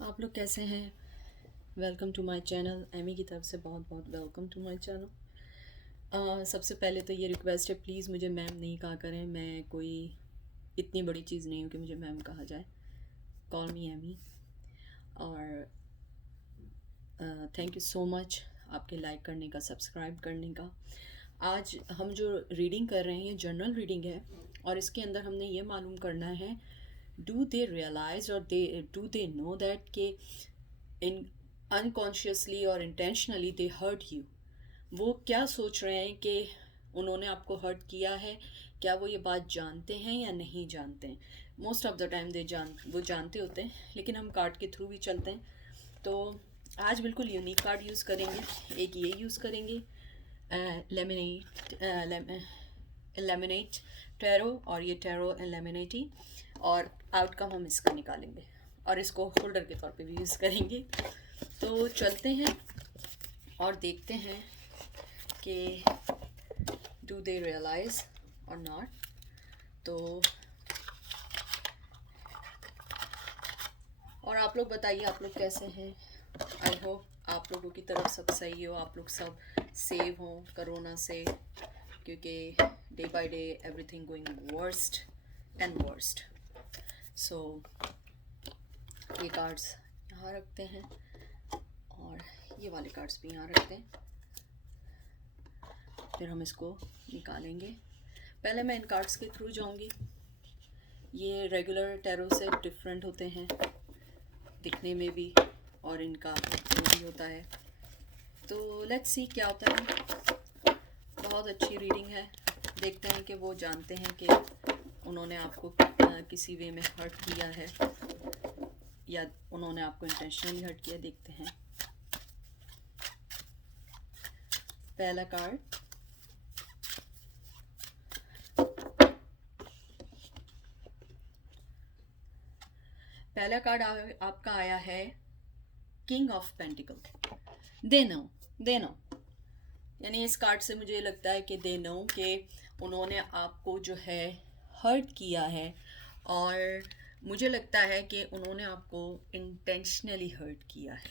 आप लोग कैसे हैं? Welcome to my channel. Amy की तरफ से बहुत बहुत वेलकम टू माय चैनल। सबसे पहले तो ये रिक्वेस्ट है, प्लीज़ मुझे मैम नहीं कहा करें। मैं कोई इतनी बड़ी चीज़ नहीं हूँ कि मुझे मैम कहा जाए। Call me Amy. और थैंक यू सो मच आपके लाइक करने का, सब्सक्राइब करने का। आज हम जो रीडिंग कर रहे हैं ये जर्नल रीडिंग है, और इसके अंदर हमने ये मालूम करना है, डू दे रियलाइज़ और डू दे नो दैट के इन अनकॉन्शियसली और इंटेंशनली दे हर्ट यू। वो क्या सोच रहे हैं कि उन्होंने आपको हर्ट किया है? क्या वो ये बात जानते हैं या नहीं जानते हैं? मोस्ट ऑफ द टाइम वो जानते होते हैं, लेकिन हम कार्ड के थ्रू भी चलते हैं। तो आज बिल्कुल यूनिक कार्ड यूज़ करेंगे। एक ये यूज़ करेंगे, लेमिनेट टैरो, और ये टैरो एंड लेमिनेटी, और आउटकम हम इसका निकालेंगे और इसको होल्डर के तौर पे भी यूज़ करेंगे। तो चलते हैं और देखते हैं कि डू दे रियलाइज़ और नॉट। तो और आप लोग बताइए, आप लोग कैसे हैं? आई होप आप लोगों की तरफ सब सही हो, आप लोग सब सेव हो कोरोना से, क्योंकि day by day everything going worst and worst. So ये कार्ड्स यहाँ रखते हैं और ये वाले कार्ड्स भी यहाँ रखते हैं, फिर हम इसको निकालेंगे। पहले मैं इन कार्ड्स के थ्रू जाऊंगी। ये रेगुलर टैरो से डिफरेंट होते हैं दिखने में भी, और इनका जो भी होता है। तो लेट्स सी क्या होता है। बहुत अच्छी रीडिंग है। देखते हैं कि वो जानते हैं कि उन्होंने आपको किसी वे में हर्ट किया है या उन्होंने आपको इंटेंशनली हर्ट किया। देखते हैं। पहला कार्ड, आपका आया है king of pentacle. They know, यानी इस कार्ड से मुझे लगता है कि दे नो कि उन्होंने आपको जो है हर्ट किया है, और मुझे लगता है कि उन्होंने आपको इंटेंशनली हर्ट किया है।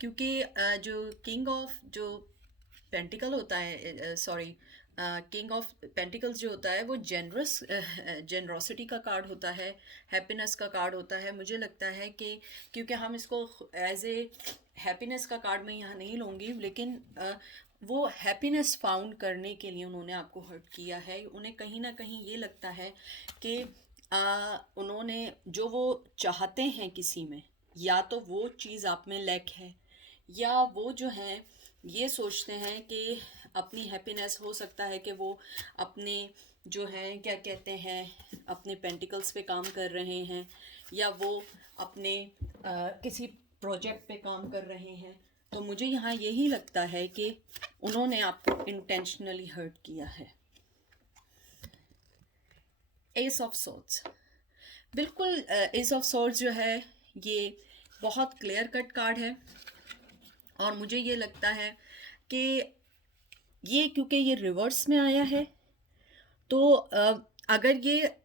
क्योंकि जो किंग ऑफ जो पेंटिकल होता है, सॉरी, किंग ऑफ पेंटिकल्स जो होता है वो जेनरोसिटी का कार्ड होता है, हैप्पीनेस का कार्ड होता है। मुझे लगता है कि क्योंकि हम इसको एज ए हैप्पीनेस का कार्ड मैं यहाँ नहीं लूँगी, लेकिन वो हैप्पीनेस फाउंड करने के लिए उन्होंने आपको हर्ट किया है। उन्हें कहीं ना कहीं ये लगता है कि उन्होंने जो वो चाहते हैं किसी में, या तो वो चीज़ आप में लैक है, या वो जो हैं ये सोचते हैं कि अपनी हैप्पीनेस, हो सकता है कि वो अपने जो है क्या कहते हैं अपने पेंटिकल्स पे काम कर रहे हैं, या वो अपने किसी प्रोजेक्ट पे काम कर रहे हैं। तो मुझे यहाँ यही लगता है कि उन्होंने आपको इंटेंशनली हर्ट किया है। एस ऑफ सोर्ड्स, बिल्कुल। एस ऑफ सोर्ड्स जो है ये बहुत क्लियर कट कार्ड है, और मुझे ये लगता है कि ये क्योंकि ये रिवर्स में आया है, तो अगर ये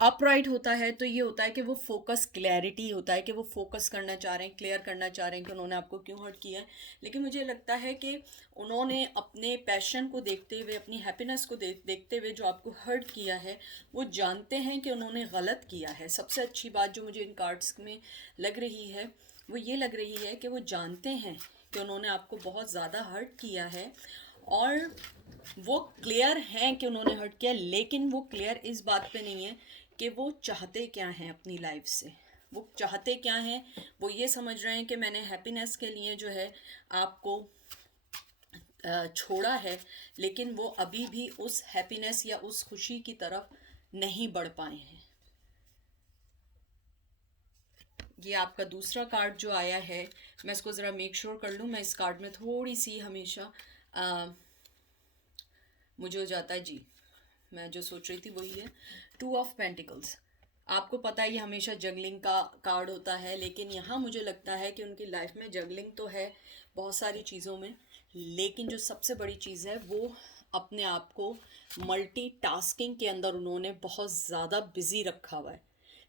अपराइट होता है तो ये होता है कि वो फोकस, क्लैरिटी होता है कि वो फोकस करना चाह रहे हैं, क्लियर करना चाह रहे हैं कि उन्होंने आपको क्यों हर्ट किया है। लेकिन मुझे लगता है कि उन्होंने अपने पैशन को देखते हुए, अपनी हैप्पीनेस को देखते हुए जो आपको हर्ट किया है, वो जानते हैं कि उन्होंने गलत किया है। सबसे अच्छी बात जो मुझे इन कार्ड्स में लग रही है वो ये लग रही है कि वो जानते हैं कि उन्होंने आपको बहुत ज़्यादा हर्ट किया है, और वो क्लियर हैं कि उन्होंने हर्ट किया, लेकिन वो क्लियर इस बात पे नहीं है कि वो चाहते क्या हैं अपनी लाइफ से। वो चाहते क्या हैं? वो ये समझ रहे हैं कि मैंने हैप्पीनेस के लिए जो है आपको छोड़ा है, लेकिन वो अभी भी उस हैप्पीनेस या उस खुशी की तरफ नहीं बढ़ पाए हैं। ये आपका दूसरा कार्ड जो आया है, मैं इसको ज़रा मेक श्योर कर लूँ। मैं इस कार्ड में थोड़ी सी हमेशा मुझे हो जाता है जी, मैं जो सोच रही थी वही है। टू ऑफ पेंटिकल्स, आपको पता है ये हमेशा जगलिंग का कार्ड होता है, लेकिन यहाँ मुझे लगता है कि उनकी लाइफ में जगलिंग तो है बहुत सारी चीज़ों में, लेकिन जो सबसे बड़ी चीज़ है वो अपने आप को मल्टीटास्किंग के अंदर उन्होंने बहुत ज़्यादा बिजी रखा हुआ है।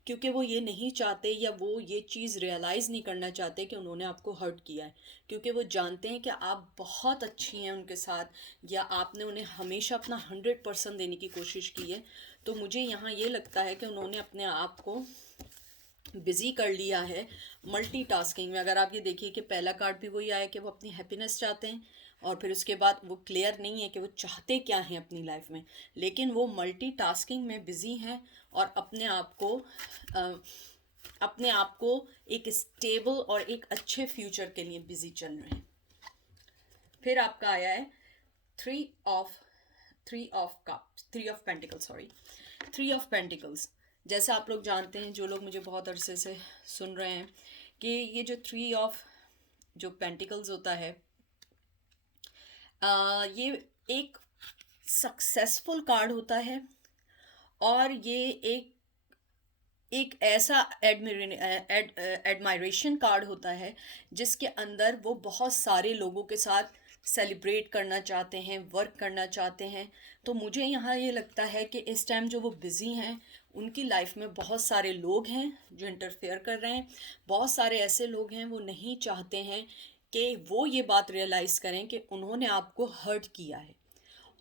क्योंकि वो ये नहीं चाहते या वो ये चीज़ रियलाइज़ नहीं करना चाहते कि उन्होंने आपको हर्ट किया है, क्योंकि वो जानते हैं कि आप बहुत अच्छी हैं उनके साथ, या आपने उन्हें हमेशा अपना 100% देने की कोशिश की है। तो मुझे यहाँ ये लगता है कि उन्होंने अपने आप को बिजी कर लिया है मल्टीटास्किंग में। अगर आप ये देखिए कि पहला कार्ड भी वही आया कि वो अपनी हैप्पीनेस चाहते हैं, और फिर उसके बाद वो क्लियर नहीं है कि वो चाहते क्या हैं अपनी लाइफ में, लेकिन वो मल्टीटास्किंग में बिजी हैं और अपने आप को एक स्टेबल और एक अच्छे फ्यूचर के लिए बिजी चल रहे हैं। फिर आपका आया है थ्री ऑफ पेंटिकल्स। जैसा आप लोग जानते हैं, जो लोग मुझे बहुत अरसे से सुन रहे हैं, कि ये जो थ्री ऑफ जो पेंटिकल्स होता है, ये एक सक्सेसफुल कार्ड होता है, और ये एक ऐसा एडमायरेशन कार्ड होता है जिसके अंदर वो बहुत सारे लोगों के साथ सेलिब्रेट करना चाहते हैं, वर्क करना चाहते हैं। तो मुझे यहाँ ये लगता है कि इस टाइम जो वो बिज़ी हैं, उनकी लाइफ में बहुत सारे लोग हैं जो इंटरफेयर कर रहे हैं। बहुत सारे ऐसे लोग हैं वो नहीं चाहते हैं कि वो ये बात रियलाइज़ करें कि उन्होंने आपको हर्ट किया है।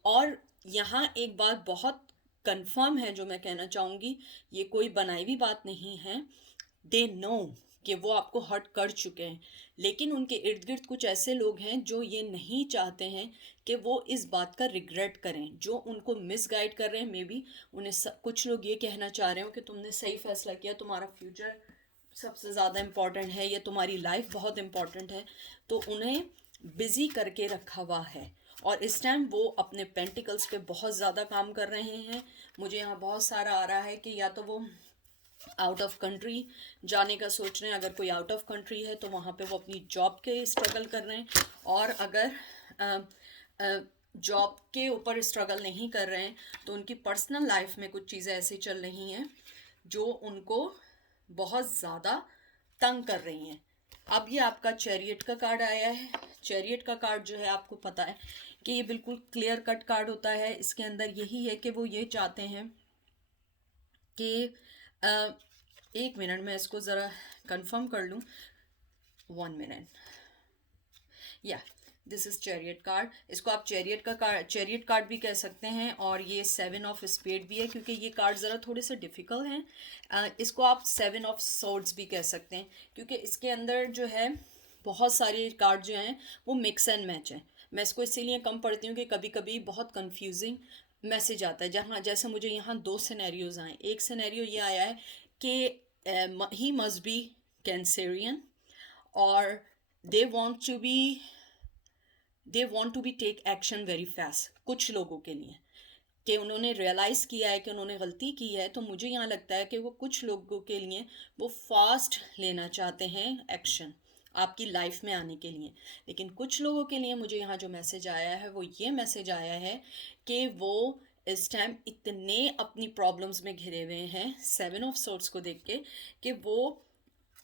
और यहाँ एक बात बहुत कंफर्म है जो मैं कहना चाहूँगी, ये कोई बनाई हुई बात नहीं है। दे नो कि वो आपको हर्ट कर चुके हैं, लेकिन उनके इर्द गिर्द कुछ ऐसे लोग हैं जो ये नहीं चाहते हैं कि वो इस बात का रिग्रेट करें, जो उनको मिसगाइड कर रहे हैं। मे बी उन्हें कुछ लोग ये कहना चाह रहे हो कि तुमने सही फैसला किया, तुम्हारा फ्यूचर सबसे ज़्यादा इम्पॉर्टेंट है, या तुम्हारी लाइफ बहुत इम्पॉर्टेंट है, तो उन्हें बिज़ी करके रखा हुआ है। और इस टाइम वो अपने पेंटिकल्स पे बहुत ज़्यादा काम कर रहे हैं। मुझे यहाँ बहुत सारा आ रहा है कि या तो वो आउट ऑफ कंट्री जाने का सोच रहे हैं। अगर कोई आउट ऑफ कंट्री है तो वहाँ पे वो अपनी जॉब के स्ट्रगल कर रहे हैं, और अगर जॉब के ऊपर स्ट्रगल नहीं कर रहे हैं तो उनकी पर्सनल लाइफ में कुछ चीज़ें ऐसी चल रही हैं जो उनको बहुत ज़्यादा तंग कर रही हैं। अब ये आपका चैरियट का कार्ड आया है। चैरियट का कार्ड जो है, आपको पता है कि ये बिल्कुल क्लियर कट कार्ड होता है। इसके अंदर यही है कि वो ये चाहते हैं कि एक मिनट में इसको ज़रा कंफर्म कर लूँ, 1 मिनट। या दिस इज़ चैरियट कार्ड। इसको आप चैरियट कार्ड भी कह सकते हैं, और ये 7 ऑफ स्पेड भी है, क्योंकि ये कार्ड ज़रा थोड़े से डिफ़िकल्ट हैं। इसको आप 7 ऑफ सोर्ड्स भी कह सकते हैं, क्योंकि इसके अंदर जो है बहुत सारे कार्ड जो हैं वो मिक्स एंड मैच हैं। मैं इसको इसीलिए कम पढ़ती हूँ कि कभी कभी बहुत कंफ्यूजिंग मैसेज आता है। जहाँ जैसे मुझे यहाँ 2 सिनेरियोज आए। एक सिनेरियो ये आया है कि ही मस्ट बी कैंसेरियन, और they want to be take action very fast. कुछ लोगों के लिए कि उन्होंने रियलाइज़ किया है कि उन्होंने गलती की है, तो मुझे यहाँ लगता है कि वो कुछ लोगों के लिए वो फास्ट लेना चाहते हैं एक्शन आपकी लाइफ में आने के लिए। लेकिन कुछ लोगों के लिए मुझे यहाँ जो मैसेज आया है वो ये मैसेज आया है कि वो इस टाइम इतने अपनी प्रॉब्लम्स में घिरे हुए हैं 7 ऑफ सोर्ड्स को देख के, कि वो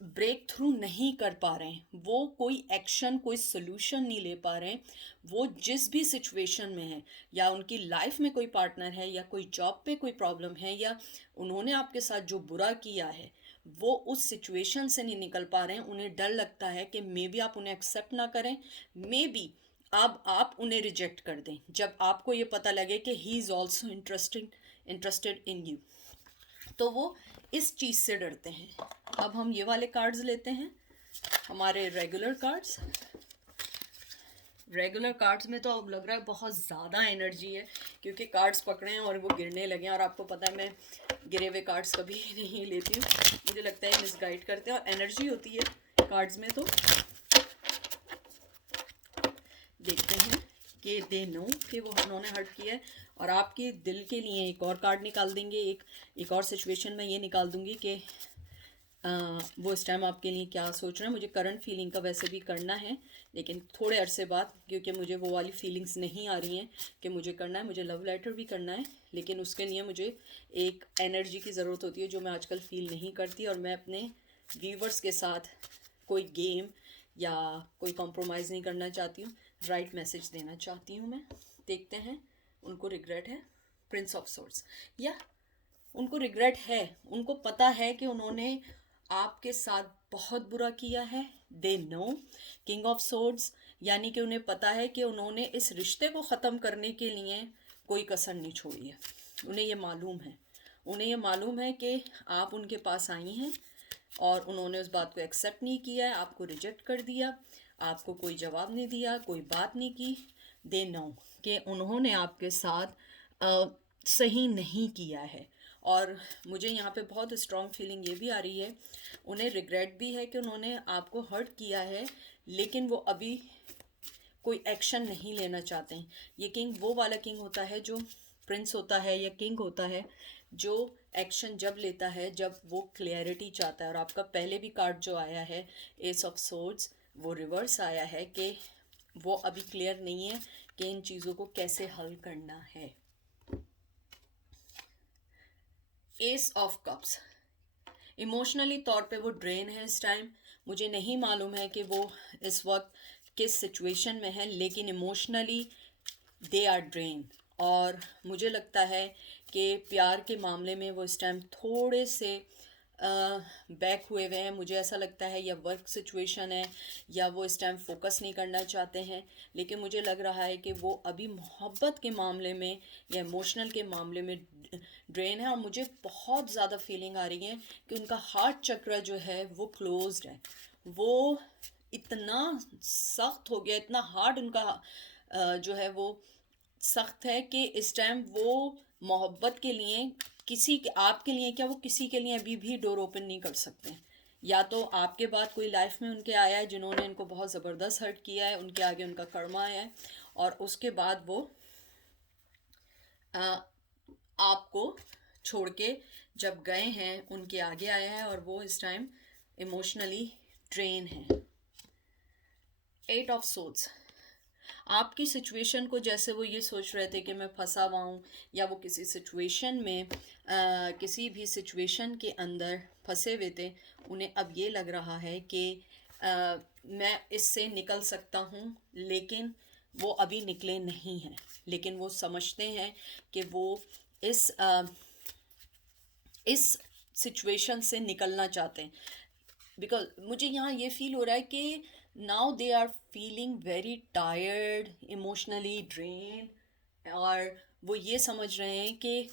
ब्रेक थ्रू नहीं कर पा रहे हैं, वो कोई एक्शन, कोई सोल्यूशन नहीं ले पा रहे हैं। वो जिस भी सिचुएशन में है, या उनकी लाइफ में कोई पार्टनर है, या कोई जॉब पे कोई प्रॉब्लम है, या उन्होंने आपके साथ जो बुरा किया है, वो उस सिचुएशन से नहीं निकल पा रहे हैं। उन्हें डर लगता है कि मे बी आप उन्हें एक्सेप्ट ना करें, मे बी अब आप उन्हें रिजेक्ट कर दें, जब आपको ये पता लगे कि he is also interested in you. तो वो इस चीज़ से डरते हैं। अब हम ये वाले कार्ड्स लेते हैं, हमारे रेगुलर कार्ड्स में तो अब लग रहा है बहुत ज़्यादा एनर्जी है, क्योंकि कार्ड्स पकड़े हैं और वो गिरने लगे हैं। और आपको पता है मैं गिरे हुए कार्ड्स कभी नहीं लेती हूँ, मुझे लगता है मिसगाइड करते हैं, और एनर्जी होती है कार्ड्स में। तो देखते हैं कि दे नो कि वो उन्होंने हर्ट किया है। और आपके दिल के लिए एक और कार्ड निकाल देंगे, एक और सिचुएशन में ये निकाल दूंगी कि वो इस टाइम आपके लिए क्या सोच रहे हैं। मुझे करंट फीलिंग का वैसे भी करना है, लेकिन थोड़े अरसे बाद, क्योंकि मुझे वो वाली फीलिंग्स नहीं आ रही हैं कि मुझे करना है। मुझे लव लेटर भी करना है, लेकिन उसके लिए मुझे एक एनर्जी की ज़रूरत होती है जो मैं आजकल फील नहीं करती। और मैं अपने व्यूवर्स के साथ कोई गेम या कोई कॉम्प्रोमाइज़ नहीं करना चाहती हूँ, राइट मैसेज देना चाहती हूँ मैं। देखते हैं उनको रिग्रेट है। प्रिंस ऑफ सोर्ड्स, या उनको रिग्रेट है, उनको पता है कि उन्होंने आपके साथ बहुत बुरा किया है। They know king of swords, यानी कि उन्हें पता है कि उन्होंने इस रिश्ते को ख़त्म करने के लिए कोई कसर नहीं छोड़ी है। उन्हें ये मालूम है, उन्हें ये मालूम है कि आप उनके पास आई हैं और उन्होंने उस बात को एक्सेप्ट नहीं किया है, आपको रिजेक्ट कर दिया, आपको कोई जवाब नहीं दिया, कोई बात नहीं की। दे नो कि उन्होंने आपके साथ सही नहीं किया है। और मुझे यहाँ पे बहुत स्ट्रॉन्ग फीलिंग ये भी आ रही है, उन्हें रिग्रेट भी है कि उन्होंने आपको हर्ट किया है, लेकिन वो अभी कोई एक्शन नहीं लेना चाहते हैं। ये किंग वो वाला किंग होता है जो प्रिंस होता है या किंग होता है, जो एक्शन जब लेता है जब वो क्लियरिटी चाहता है। और आपका पहले भी कार्ड जो आया है एस ऑफ सोर्ड्स, वो रिवर्स आया है कि वो अभी क्लियर नहीं है कि इन चीज़ों को कैसे हल करना है। एस ऑफ कप्स, इमोशनली तौर पे वो ड्रेन है इस टाइम। मुझे नहीं मालूम है कि वो इस वक्त किस सिचुएशन में है, लेकिन इमोशनली दे आर ड्रेन। और मुझे लगता है कि प्यार के मामले में वो इस टाइम थोड़े से बैक हुए हुए हैं। मुझे ऐसा लगता है या वर्क सिचुएशन है या वो इस टाइम फोकस नहीं करना चाहते हैं, लेकिन मुझे लग रहा है कि वो अभी मोहब्बत के मामले में या इमोशनल के मामले में ड्रेन है। और मुझे बहुत ज़्यादा फीलिंग आ रही है कि उनका हार्ट चक्र जो है वो क्लोज्ड है, वो इतना सख्त हो गया, इतना हार्ड उनका जो है वो सख्त है कि इस टाइम वो मोहब्बत के लिए किसी के, आपके लिए क्या, वो किसी के लिए अभी भी डोर ओपन नहीं कर सकते। या तो आपके बाद कोई लाइफ में उनके आया है जिन्होंने इनको बहुत ज़बरदस्त हर्ट किया है, उनके आगे उनका कर्मा आया है, और उसके बाद वो आपको छोड़ के जब गए हैं उनके आगे आया है, और वो इस टाइम इमोशनली ड्रेन है। एट ऑफ सोर्ड्स, आपकी सिचुएशन को जैसे वो ये सोच रहे थे कि मैं फंसा हुआ हूँ, या वो किसी सिचुएशन में किसी भी सिचुएशन के अंदर फंसे हुए थे, उन्हें अब ये लग रहा है कि मैं इससे निकल सकता हूँ, लेकिन वो अभी निकले नहीं हैं। लेकिन वो समझते हैं कि वो इस सिचुएशन से निकलना चाहते हैं। बिकॉज मुझे यहाँ ये फील हो रहा है कि now they are feeling very tired, emotionally drain, और वो ये समझ रहे हैं कि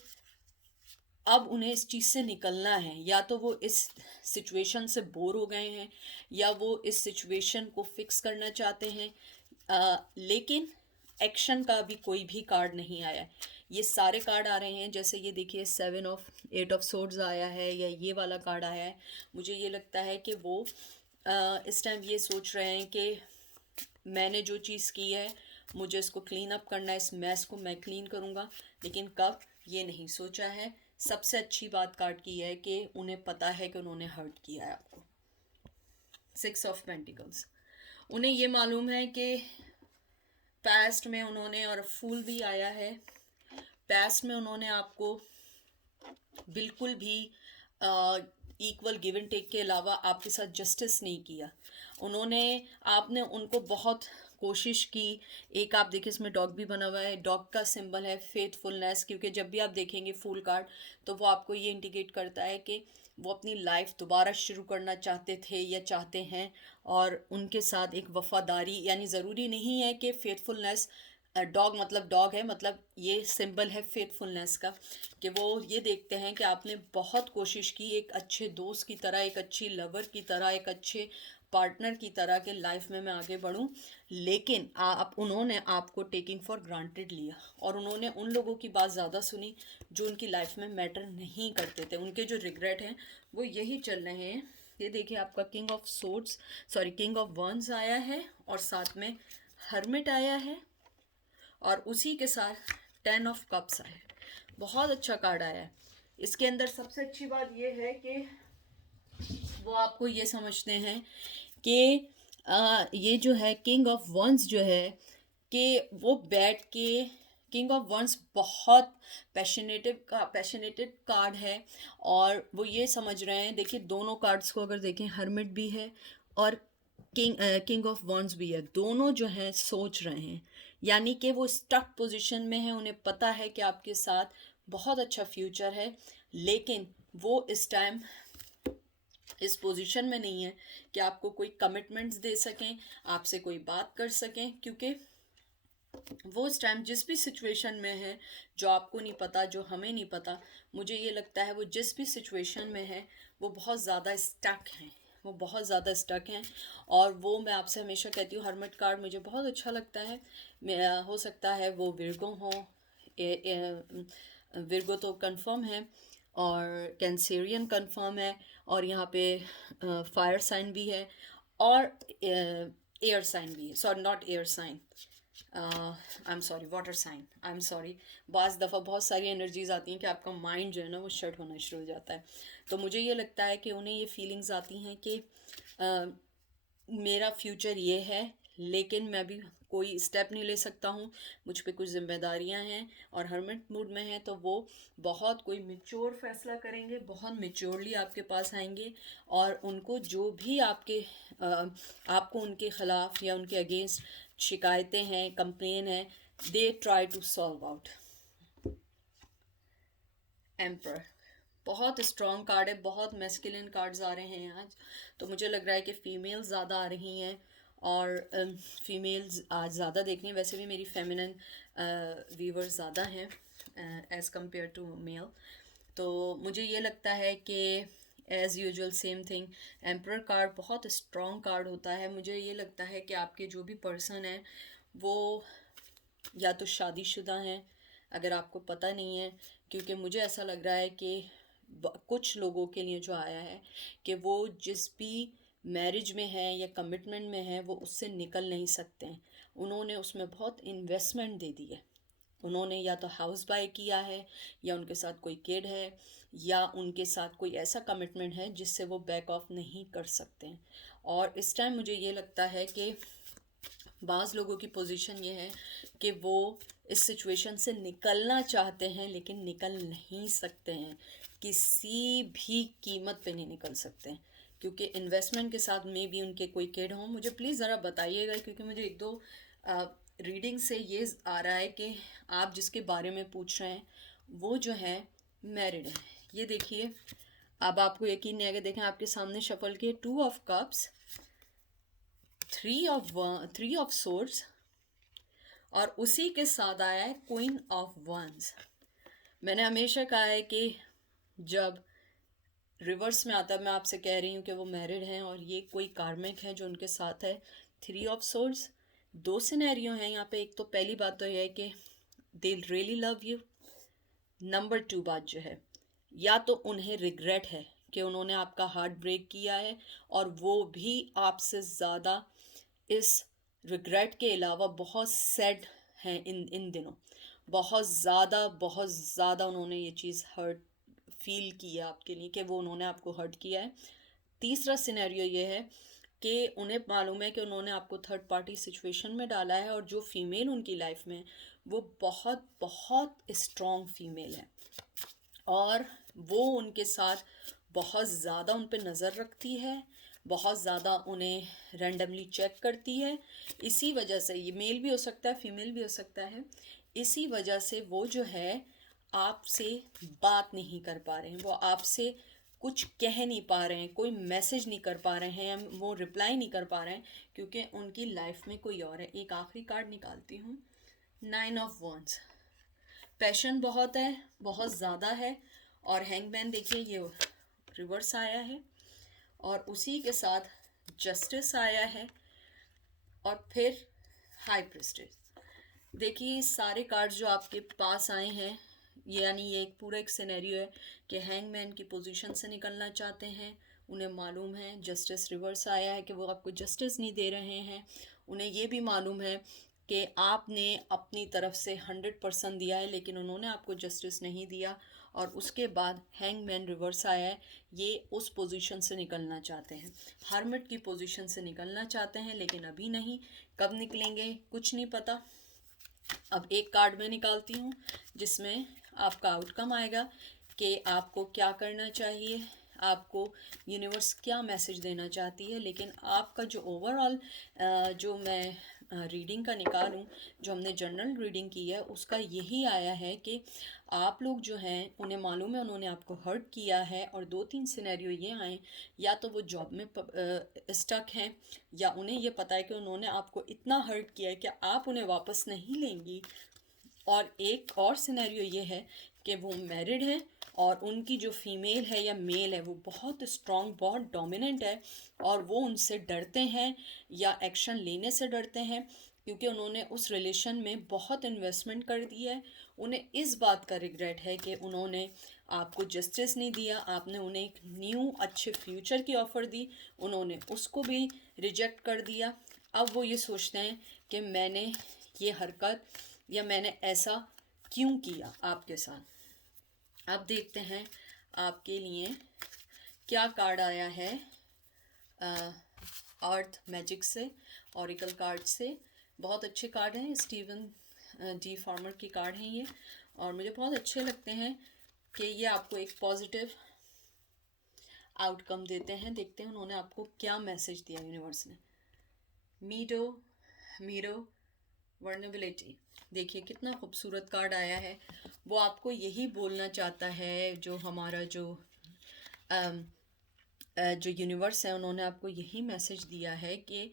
अब उन्हें इस चीज़ से निकलना है। या तो वो इस सिचुएशन से बोर हो गए हैं, या वो इस सिचुएशन को फिक्स करना चाहते हैं, लेकिन एक्शन का अभी कोई भी कार्ड नहीं आया है। ये सारे कार्ड आ रहे हैं, जैसे ये देखिए 8 ऑफ सोर्ड्स आया है, या ये वाला कार्ड आया है। मुझे ये लगता है कि वो इस टाइम ये सोच रहे हैं कि मैंने जो चीज़ की है मुझे इसको क्लीन अप करना है, इस मैस को मैं क्लीन करूँगा, लेकिन कब ये नहीं सोचा है। सबसे अच्छी बात कार्ड की है कि उन्हें पता है कि उन्होंने हर्ट किया है आपको। 6 ऑफ पेंटिकल्स, उन्हें ये मालूम है कि पास्ट में उन्होंने, और फूल भी आया है, पास्ट में उन्होंने आपको बिल्कुल भी इक्वल गिव एंड टेक के अलावा आपके साथ जस्टिस नहीं किया। आपने उनको बहुत कोशिश की। एक आप देखिए इसमें डॉग भी बना हुआ है, डॉग का सिंबल है फेथफुलनेस, क्योंकि जब भी आप देखेंगे फूल कार्ड तो वो आपको ये इंडिकेट करता है कि वो अपनी लाइफ दोबारा शुरू करना चाहते थे या चाहते हैं, और उनके साथ एक वफादारी, यानी ज़रूरी नहीं है कि फेथफुलनेस डॉग मतलब डॉग है, मतलब ये सिंबल है फेथफुलनेस का, कि वो ये देखते हैं कि आपने बहुत कोशिश की एक अच्छे दोस्त की तरह, एक अच्छी लवर की तरह, एक अच्छे पार्टनर की तरह के लाइफ में मैं आगे बढ़ूं, लेकिन उन्होंने आपको टेकिंग फॉर ग्रांटेड लिया, और उन्होंने उन लोगों की बात ज़्यादा सुनी जो उनकी लाइफ में मैटर नहीं करते थे। उनके जो रिग्रेट हैं वो यही चल रहे हैं। ये देखिए आपका किंग ऑफ वंस आया है, और साथ में हर्मिट आया है, और उसी के साथ 10 ऑफ कप्स आया है। बहुत अच्छा कार्ड आया है। इसके अंदर सबसे अच्छी बात यह है कि वो आपको ये समझते हैं कि ये जो है किंग ऑफ वंस जो है, कि वो बैठ के, किंग ऑफ वंस बहुत पैशनेटेड कार्ड है, और वो ये समझ रहे हैं, देखिए दोनों कार्ड्स को अगर देखें, हर्मिट भी है और किंग ऑफ वंस भी है, दोनों जो हैं सोच रहे हैं, यानी कि वो स्टक पोजीशन में है। उन्हें पता है कि आपके साथ बहुत अच्छा फ्यूचर है, लेकिन वो इस टाइम इस पोजीशन में नहीं है कि आपको कोई कमिटमेंट्स दे सकें, आपसे कोई बात कर सकें, क्योंकि वो इस टाइम जिस भी सिचुएशन में है जो आपको नहीं पता, जो हमें नहीं पता, मुझे ये लगता है वो जिस भी सिचुएशन में है वो बहुत ज़्यादा स्टक हैं, वो बहुत ज़्यादा स्टक हैं। और वो मैं आपसे हमेशा कहती हूँ, हर्मिट कार्ड मुझे बहुत अच्छा लगता है। हो सकता है वो विर्गो हो, विर्गो तो कंफर्म है, और कैंसेरियन कंफर्म है, और यहाँ पे फायर साइन भी है, और एयर साइन भी है, sorry not air sign, I am sorry, water sign, I am sorry. बाज़ दफ़ा बहुत सारी एनर्जीज आती हैं कि आपका माइंड जो है ना वो शट होना शुरू हो जाता है। तो मुझे ये लगता है कि उन्हें ये फीलिंग्स आती हैं कि मेरा फ्यूचर ये है, लेकिन मैं भी कोई स्टेप नहीं ले सकता हूँ, मुझ पे कुछ जिम्मेदारियाँ हैं, और हर्मिट मूड में हैं, तो वो बहुत कोई मेच्योर फैसला करेंगे, बहुत मेच्योरली आपके पास आएंगे, और उनको जो भी आपको उनके ख़िलाफ़ या उनके अगेंस्ट शिकायतें हैं, कंप्लेन है, they try to solve out. Emperor बहुत स्ट्रॉन्ग कार्ड है, बहुत मैस्कुलिन कार्ड्स आ रहे हैं आज, तो मुझे लग रहा है कि फ़ीमेल्स ज़्यादा आ रही हैं, और फीमेल्स आज ज़्यादा देख रही हैं। वैसे भी मेरी फेमिनिन व्यूवर्स ज़्यादा हैं एज़ कम्पेयर टू मेल। तो मुझे ये लगता है कि as usual same thing, emperor card बहुत स्ट्रॉन्ग कार्ड होता है। मुझे ये लगता है कि आपके जो भी पर्सन है वो या तो शादीशुदा हैं, अगर आपको पता नहीं है, क्योंकि मुझे ऐसा लग रहा है कि कुछ लोगों के लिए जो आया है कि वो जिस भी मैरिज में है या कमिटमेंट में है वो उससे निकल नहीं सकते हैं। उन्होंने उसमें बहुत इन्वेस्टमेंट दे दी है, उन्होंने या तो हाउस बाय किया है, या उनके साथ कोई किड है, या उनके साथ कोई ऐसा कमिटमेंट है जिससे वो बैक ऑफ नहीं कर सकते हैं। और इस टाइम मुझे ये लगता है कि बाज़ लोगों की पोजीशन ये है कि वो इस सिचुएशन से निकलना चाहते हैं, लेकिन निकल नहीं सकते हैं, किसी भी कीमत पे नहीं निकल सकते हैं, क्योंकि इन्वेस्टमेंट के साथ में भी उनके कोई किड हो। मुझे प्लीज़ ज़रा बताइएगा, क्योंकि मुझे एक दो रीडिंग से ये आ रहा है कि आप जिसके बारे में पूछ रहे हैं वो जो है मैरिड है। ये देखिए, अब आपको यकीन नहीं आएगा, देखें आपके सामने शफल के 2 ऑफ कप्स, 3 ऑफ सोर्ड्स, और उसी के साथ आया है क्वीन ऑफ वंस। मैंने हमेशा कहा है कि जब रिवर्स में आता है, मैं आपसे कह रही हूँ कि वो मैरिड हैं, और ये कोई कार्मिक है जो उनके साथ है। 3 ऑफ सोर्ड्स, 2 सिनेरियो हैं यहाँ पे। एक तो पहली बात तो यह है कि they really love you. Number 2 बात जो है, या तो उन्हें रिग्रेट है कि उन्होंने आपका हार्ट ब्रेक किया है, और वो भी आपसे ज़्यादा इस रिग्रेट के अलावा बहुत सैड हैं इन दिनों, बहुत ज़्यादा उन्होंने ये चीज़ हर्ट फील की है आपके लिए, कि वो उन्होंने आपको हर्ट किया है। तीसरा सिनेरियो ये है कि उन्हें मालूम है कि उन्होंने आपको थर्ड पार्टी सिचुएशन में डाला है, और जो फीमेल उनकी लाइफ में वो बहुत बहुत स्ट्रॉन्ग फीमेल है, और वो उनके साथ बहुत ज़्यादा उन पर नज़र रखती है, बहुत ज़्यादा उन्हें रैंडमली चेक करती है। इसी वजह से, ये मेल भी हो सकता है, फीमेल भी हो सकता है, इसी वजह से वो जो है आपसे बात नहीं कर पा रहे हैं, वो आपसे कुछ कह नहीं पा रहे हैं, कोई मैसेज नहीं कर पा रहे हैं, वो रिप्लाई नहीं कर पा रहे हैं, क्योंकि उनकी लाइफ में कोई और है। एक आखिरी कार्ड निकालती हूँ, 9 ऑफ वॉन्ड्स। पैशन बहुत है, बहुत ज़्यादा है, और हैंगमैन देखिए ये रिवर्स आया है, और उसी के साथ जस्टिस आया है, और फिर हाई प्रिस्टेस। देखिए सारे कार्ड्स जो आपके पास आए हैं, यानी ये एक पूरा एक सिनेरियो है कि हैंगमैन की पोजीशन से निकलना चाहते हैं, उन्हें मालूम है जस्टिस रिवर्स आया है कि वो आपको जस्टिस नहीं दे रहे हैं। उन्हें ये भी मालूम है कि आपने अपनी तरफ से 100% दिया है, लेकिन उन्होंने आपको जस्टिस नहीं दिया, और उसके बाद हैंगमैन रिवर्स आया है। ये उस पोजीशन से निकलना चाहते हैं, हर्मिट की पोजीशन से निकलना चाहते हैं, लेकिन अभी नहीं, कब निकलेंगे कुछ नहीं पता। अब एक कार्ड में निकालती हूँ जिसमें आपका आउटकम आएगा कि आपको क्या करना चाहिए, आपको यूनिवर्स क्या मैसेज देना चाहती है, लेकिन आपका जो ओवरऑल जो मैं रीडिंग का निकालूं, जो हमने जनरल रीडिंग की है उसका यही आया है कि आप लोग जो हैं उन्हें मालूम है उन्होंने आपको हर्ट किया है, और 2-3 सिनेरियो ये आए, या तो वो जॉब में स्टक हैं, या उन्हें ये पता है कि उन्होंने आपको इतना हर्ट किया है कि आप उन्हें वापस नहीं लेंगी, और एक और सिनेरियो ये है कि वो मैरिड है और उनकी जो फीमेल है या मेल है वो बहुत स्ट्रॉन्ग, बहुत डोमिनेंट है, और वो उनसे डरते हैं या एक्शन लेने से डरते हैं, क्योंकि उन्होंने उस रिलेशन में बहुत इन्वेस्टमेंट कर दी है। उन्हें इस बात का रिग्रेट है कि उन्होंने आपको जस्टिस नहीं दिया, आपने उन्हें एक न्यू अच्छे फ्यूचर की ऑफ़र दी, उन्होंने उसको भी रिजेक्ट कर दिया। अब वो ये सोचते हैं कि मैंने ये हरकत या मैंने ऐसा क्यों किया आपके साथ। अब देखते हैं आपके लिए क्या कार्ड आया है अर्थ मैजिक से, ऑरिकल कार्ड से। बहुत अच्छे कार्ड हैं, स्टीवन डी फार्मर की कार्ड हैं ये, और मुझे बहुत अच्छे लगते हैं कि ये आपको एक पॉजिटिव आउटकम देते हैं। देखते हैं उन्होंने आपको क्या मैसेज दिया यूनिवर्स ने। मीरो वर्नेबिलिटी, देखिए कितना खूबसूरत कार्ड आया है। वो आपको यही बोलना चाहता है, जो हमारा जो यूनिवर्स है उन्होंने आपको यही मैसेज दिया है कि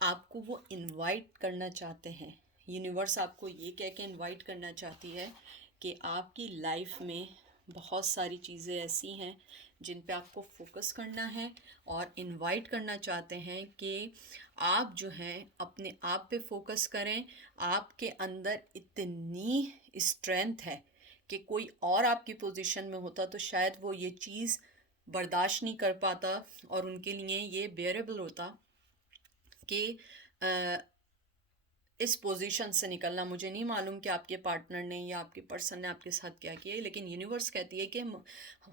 आपको वो इनवाइट करना चाहते हैं। यूनिवर्स आपको ये कह के इनवाइट करना चाहती है कि आपकी लाइफ में बहुत सारी चीज़ें ऐसी हैं जिन पे आपको फोकस करना है, और इनवाइट करना चाहते हैं कि आप जो हैं अपने आप पे फोकस करें। आपके अंदर इतनी स्ट्रेंथ है कि कोई और आपकी पोजीशन में होता तो शायद वो ये चीज़ बर्दाश्त नहीं कर पाता, और उनके लिए ये बेयरेबल होता कि इस पोजीशन से निकलना। मुझे नहीं मालूम कि आपके पार्टनर ने या आपके पर्सन ने आपके साथ क्या किया है, लेकिन यूनिवर्स कहती है कि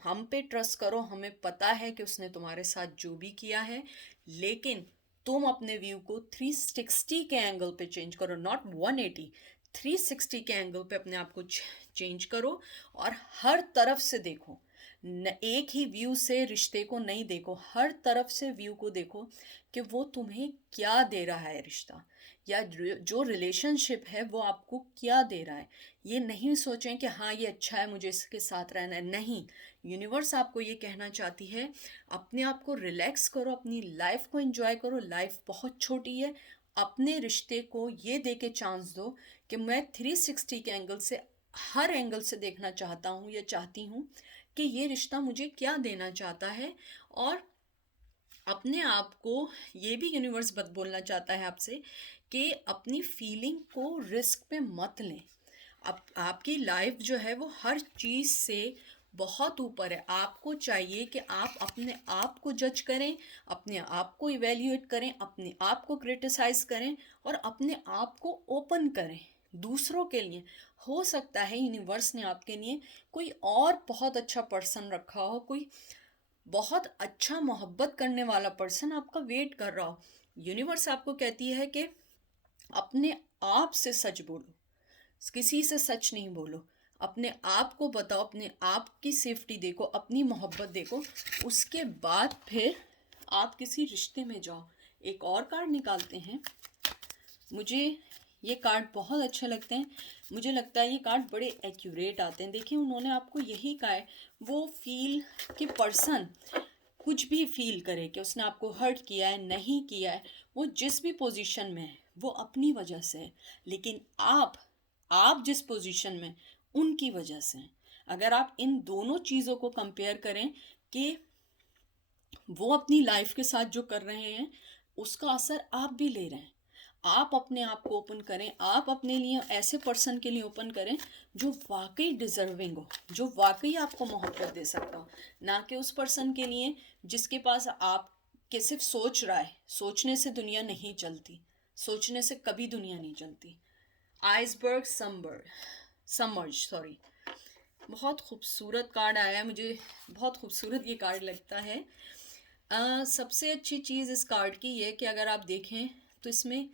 हम पे ट्रस्ट करो, हमें पता है कि उसने तुम्हारे साथ जो भी किया है, लेकिन तुम अपने व्यू को 360 के एंगल पे चेंज करो, नॉट 180, 360 के एंगल पे अपने आप को चेंज करो, और हर तरफ से देखो। एक ही व्यू से रिश्ते को नहीं देखो, हर तरफ से व्यू को देखो कि वो तुम्हें क्या दे रहा है रिश्ता, या जो रिलेशनशिप है वो आपको क्या दे रहा है। ये नहीं सोचें कि हाँ ये अच्छा है मुझे इसके साथ रहना है, नहीं। यूनिवर्स आपको ये कहना चाहती है अपने आप को रिलैक्स करो, अपनी लाइफ को एंजॉय करो, लाइफ बहुत छोटी है। अपने रिश्ते को ये दे के चांस दो कि मैं 360 के एंगल से, हर एंगल से देखना चाहता हूँ या चाहती हूँ कि ये रिश्ता मुझे क्या देना चाहता है। और अपने आप को ये भी यूनिवर्स बोलना चाहता है आपसे कि अपनी फीलिंग को रिस्क पे मत लें। अब आपकी लाइफ जो है वो हर चीज़ से बहुत ऊपर है। आपको चाहिए कि आप अपने आप को जज करें, अपने आप को इवेल्युएट करें, अपने आप को क्रिटिसाइज़ करें, और अपने आप को ओपन करें दूसरों के लिए। हो सकता है यूनिवर्स ने आपके लिए कोई और बहुत अच्छा पर्सन रखा हो, कोई बहुत अच्छा मोहब्बत करने वाला पर्सन आपका वेट कर रहा हो। यूनिवर्स आपको कहती है कि अपने आप से सच बोलो, किसी से सच नहीं बोलो। अपने आप को बताओ, अपने आप की सेफ्टी देखो, अपनी मोहब्बत देखो, उसके बाद फिर आप किसी रिश्ते में जाओ। एक और कार्ड निकालते हैं। मुझे ये कार्ड बहुत अच्छे लगते हैं। मुझे लगता है ये कार्ड बड़े एक्यूरेट आते हैं। देखिए उन्होंने आपको यही कहा है, वो फील कि पर्सन कुछ भी फील करे कि उसने आपको हर्ट किया है, नहीं किया है, वो जिस भी पोजीशन में है वो अपनी वजह से है, लेकिन आप जिस पोजीशन में उनकी वजह से हैं। अगर आप इन दोनों चीज़ों को कंपेयर करें कि वो अपनी लाइफ के साथ जो कर रहे हैं उसका असर आप भी ले रहे हैं। आप अपने आप को ओपन करें, आप अपने लिए ऐसे पर्सन के लिए ओपन करें जो वाकई डिज़र्विंग हो, जो वाकई आपको मोहब्बत दे सकता हो, ना कि उस पर्सन के लिए जिसके पास आप के सिर्फ सोच रहा है। सोचने से दुनिया नहीं चलती, सोचने से कभी दुनिया नहीं चलती। आइसबर्ग समर्ज सॉरी, बहुत खूबसूरत कार्ड आया है, मुझे बहुत खूबसूरत ये कार्ड लगता है। सबसे अच्छी चीज़ इस कार्ड की ये कि अगर आप देखें तो इसमें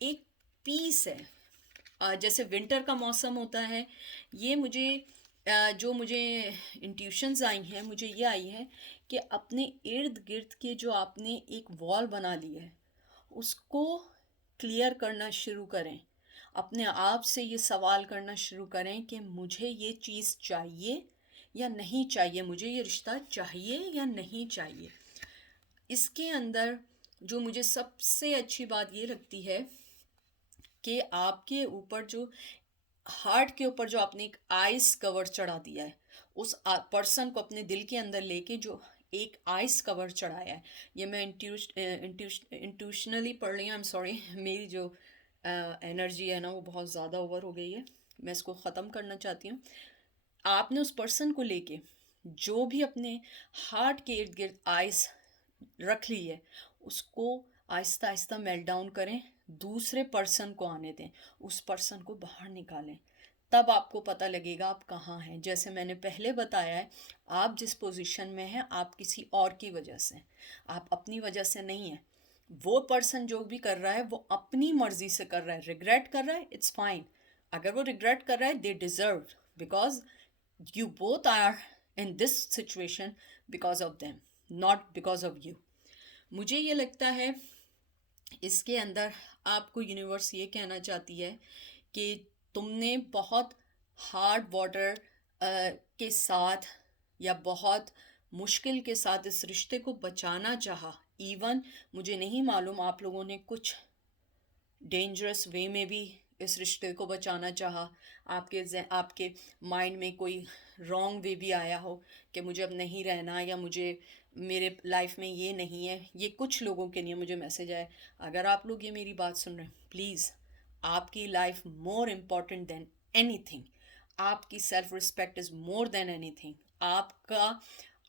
एक पीस है। जैसे विंटर का मौसम होता है, ये मुझे जो मुझे इंट्यूशंस आई हैं, मुझे ये आई है कि अपने इर्द गिर्द के जो आपने एक वॉल बना ली है उसको क्लियर करना शुरू करें। अपने आप से ये सवाल करना शुरू करें कि मुझे ये चीज़ चाहिए या नहीं चाहिए, मुझे ये रिश्ता चाहिए या नहीं चाहिए। इसके अंदर जो मुझे सबसे अच्छी बात ये लगती है कि आपके ऊपर जो हार्ट के ऊपर जो आपने एक आइस कवर चढ़ा दिया है, उस पर्सन को अपने दिल के अंदर लेके जो एक आइस कवर चढ़ाया है, ये मैं इंट्यूशनली पढ़ रही हूँ, आई एम सॉरी मेरी जो एनर्जी है ना वो बहुत ज़्यादा ओवर हो गई है, मैं इसको ख़त्म करना चाहती हूँ। आपने उस पर्सन को लेके जो भी अपने हार्ट के इर्द गिर्द आइस रख ली है उसको आहिस्ता आहिस्ता मेल्ट डाउन करें, दूसरे पर्सन को आने दें, उस पर्सन को बाहर निकालें। तब आपको पता लगेगा आप कहाँ हैं। जैसे मैंने पहले बताया है, आप जिस पोजीशन में हैं आप किसी और की वजह से, आप अपनी वजह से नहीं है। वो पर्सन जो भी कर रहा है वो अपनी मर्जी से कर रहा है, रिग्रेट कर रहा है, इट्स फाइन। अगर वो रिग्रेट कर रहा है, they deserve, because you both are in this situation because of them, not because of you. मुझे ये लगता है इसके अंदर आपको यूनिवर्स ये कहना चाहती है कि तुमने बहुत हार्ड वाटर के साथ या बहुत मुश्किल के साथ इस रिश्ते को बचाना चाहा। इवन मुझे नहीं मालूम आप लोगों ने कुछ डेंजरस वे में भी इस रिश्ते को बचाना चाहा, आपके माइंड में कोई रॉन्ग वे भी आया हो कि मुझे अब नहीं रहना या मुझे मेरे लाइफ में ये नहीं है। ये कुछ लोगों के लिए मुझे मैसेज आया। अगर आप लोग ये मेरी बात सुन रहे हैं, प्लीज़, आपकी life more important than anything. आपकी self respect is more than anything. आपका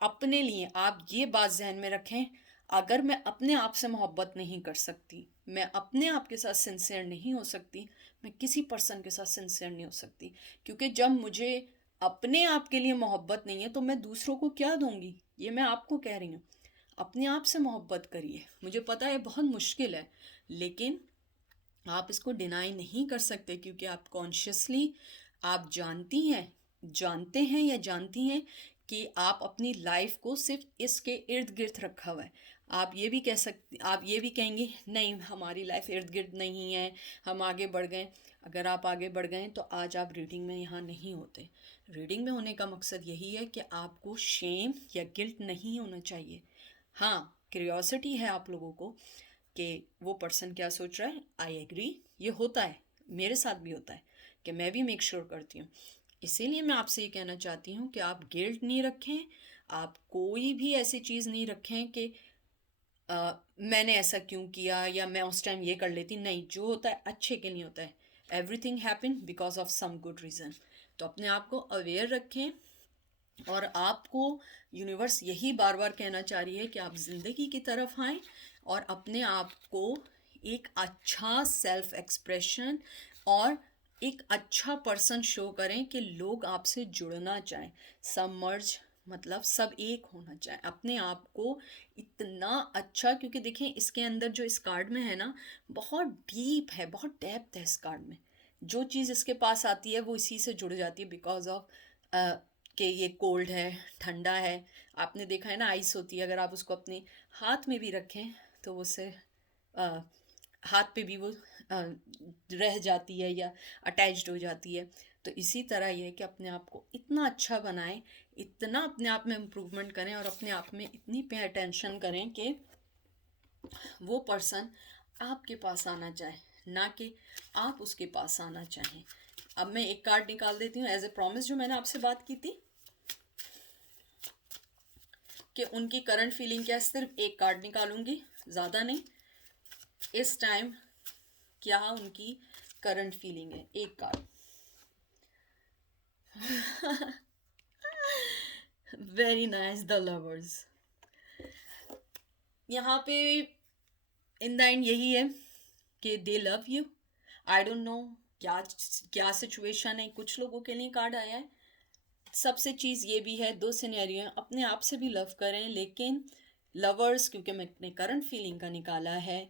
अपने लिए आप ये बात जहन में रखें, अगर मैं अपने आप से मोहब्बत नहीं कर सकती, मैं अपने आप के साथ सिंसियर नहीं हो सकती, मैं किसी पर्सन के साथ सिंसियर नहीं हो सकती। क्योंकि जब मुझे अपने आप के लिए मोहब्बत नहीं है तो मैं दूसरों को क्या दूंगी। ये मैं आपको कह रही हूँ, अपने आप से मोहब्बत करिए। मुझे पता है बहुत मुश्किल है, लेकिन आप इसको डिनाई नहीं कर सकते क्योंकि आप कॉन्शियसली आप जानते हैं या जानती हैं कि आप अपनी लाइफ को सिर्फ इसके इर्द गिर्द रखा हुआ है। आप ये भी कहेंगे नहीं हमारी लाइफ इर्द गिर्द नहीं है, हम आगे बढ़ गए। अगर आप आगे बढ़ गए तो आज आप रीडिंग में यहाँ नहीं होते। रीडिंग में होने का मकसद यही है कि आपको शेम या गिल्ट नहीं होना चाहिए। हाँ, क्यूरियोसिटी है आप लोगों को कि वो पर्सन क्या सोच रहा है। आई एग्री, ये होता है, मेरे साथ भी होता है कि मैं भी मेक श्योर करती हूँ। इसीलिए मैं आपसे ये कहना चाहती हूँ कि आप गिल्ट नहीं रखें, आप कोई भी ऐसी चीज़ नहीं रखें कि मैंने ऐसा क्यों किया या मैं उस टाइम ये कर लेती। नहीं, जो होता है अच्छे के लिए होता है। Everything happen because of some good reason. तो अपने आप को अवेयर रखें, और आपको यूनिवर्स यही बार बार कहना चाह रही है कि आप ज़िंदगी की तरफ आएँ और अपने आप को एक अच्छा सेल्फ एक्सप्रेशन और एक अच्छा पर्सन शो करें कि लोग आपसे जुड़ना चाहें। सब मर्ज मतलब सब एक होना चाहें अपने आप को इतना अच्छा। क्योंकि देखें इसके अंदर जो इस कार्ड में है ना, बहुत डीप है, बहुत डेप्थ है इस कार्ड में। जो चीज़ इसके पास आती है वो इसी से जुड़ जाती है, बिकॉज ऑफ कि ये कोल्ड है, ठंडा है। आपने देखा है ना, आइस होती है, अगर आप उसको अपने हाथ में भी रखें तो उससे हाथ पे भी वो रह जाती है या अटैच्ड हो जाती है। तो इसी तरह ये है कि अपने आप को इतना अच्छा बनाएं, इतना अपने आप में इम्प्रूवमेंट करें और अपने आप में इतनी पे अटेंशन करें कि वो पर्सन आपके पास आना चाहे, ना कि आप उसके पास आना चाहें। अब मैं एक कार्ड निकाल देती हूँ एज ए प्रॉमिस, जो मैंने आपसे बात की थी कि उनकी करंट फीलिंग क्या है। सिर्फ एक कार्ड निकालूंगी, ज़्यादा नहीं। इस टाइम क्या उनकी करंट फीलिंग है, एक card. Very nice, the lovers. यहाँ पे इन द एंड यही है कि दे love you. I don't know क्या क्या सिचुएशन है, कुछ लोगों के लिए कार्ड आया है। सबसे चीज़ ये भी है, दो सिनेरियो हैं, अपने आप से भी लव करें, लेकिन लवर्स क्योंकि मैंने करंट फीलिंग का निकाला है,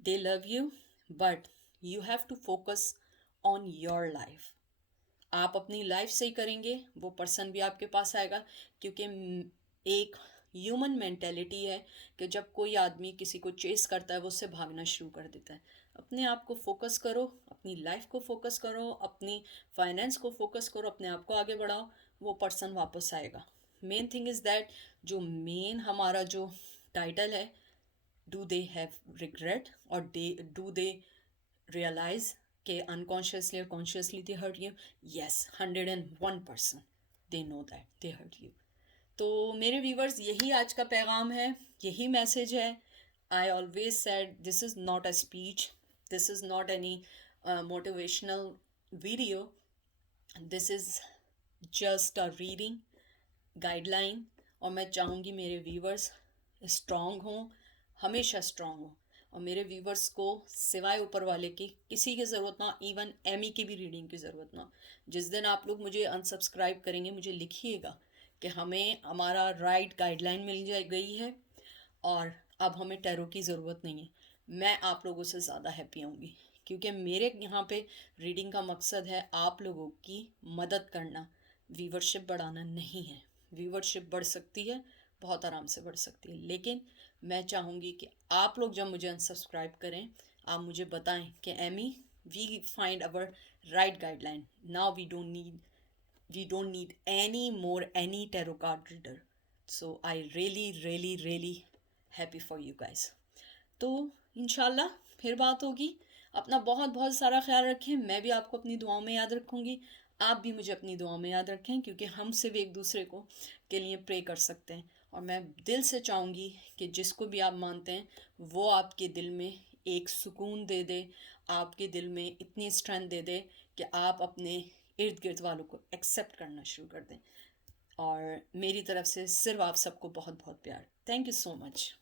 they love you but you have to focus on your life. आप अपनी लाइफ सही करेंगे, वो पर्सन भी आपके पास आएगा। क्योंकि एक ह्यूमन मेंटेलिटी है कि जब कोई आदमी किसी को चेस करता है वो उससे भागना शुरू कर देता है। अपने आप को फोकस करो, अपनी लाइफ को फोकस करो, अपनी फाइनेंस को फोकस करो, अपने आप को आगे बढ़ाओ, वो पर्सन वापस आएगा। मेन थिंग इज़ दैट जो मेन हमारा जो टाइटल है, डू दे हैव रिग्रेट और डू दे रियलाइज कि अनकॉन्शियसली और consciously they hurt you? Yes, 101% they know that they hurt you. तो मेरे व्यूवर्स, यही आज का पैगाम है, यही मैसेज है। I always said this is not a speech, this is not any motivational video, this is just a reading guideline. और मैं चाहूँगी मेरे व्यूवर्स स्ट्रॉन्ग हों, हमेशा स्ट्रॉन्ग हों, और मेरे व्यूवर्स को सिवाय ऊपर वाले की किसी की ज़रूरत ना, इवन एमी की भी रीडिंग की ज़रूरत ना। जिस दिन आप लोग मुझे अनसब्सक्राइब करेंगे, मुझे लिखिएगा कि हमें हमारा राइट गाइडलाइन मिल जाए गई है और अब हमें टैरो की ज़रूरत नहीं है। मैं आप लोगों से ज़्यादा हैप्पी होंगी, क्योंकि मेरे यहाँ पे रीडिंग का मकसद है आप लोगों की मदद करना, व्यूवरशिप बढ़ाना नहीं है। व्यूवरशिप बढ़ सकती है, बहुत आराम से बढ़ सकती है, लेकिन मैं चाहूँगी कि आप लोग जब मुझे अनसब्सक्राइब करें, आप मुझे बताएं कि Amy, we find our right guideline now, we don't need any tarot card reader. So I really happy for you guys. तो इंशाल्लाह फिर बात होगी। अपना बहुत बहुत सारा ख्याल रखें, मैं भी आपको अपनी दुआओं में याद रखूँगी, आप भी मुझे अपनी दुआओं में याद रखें, क्योंकि हम सिर्फ एक दूसरे को के लिए प्रे कर सकते हैं। और मैं दिल से चाहूँगी कि जिसको भी आप मानते हैं वो आपके दिल में एक सुकून दे दे, आपके दिल में इतनी स्ट्रेंथ दे दे कि आप अपने इर्द गिर्द वालों को एक्सेप्ट करना शुरू कर दें। और मेरी तरफ से सिर्फ आप सबको बहुत बहुत प्यार। Thank you so much.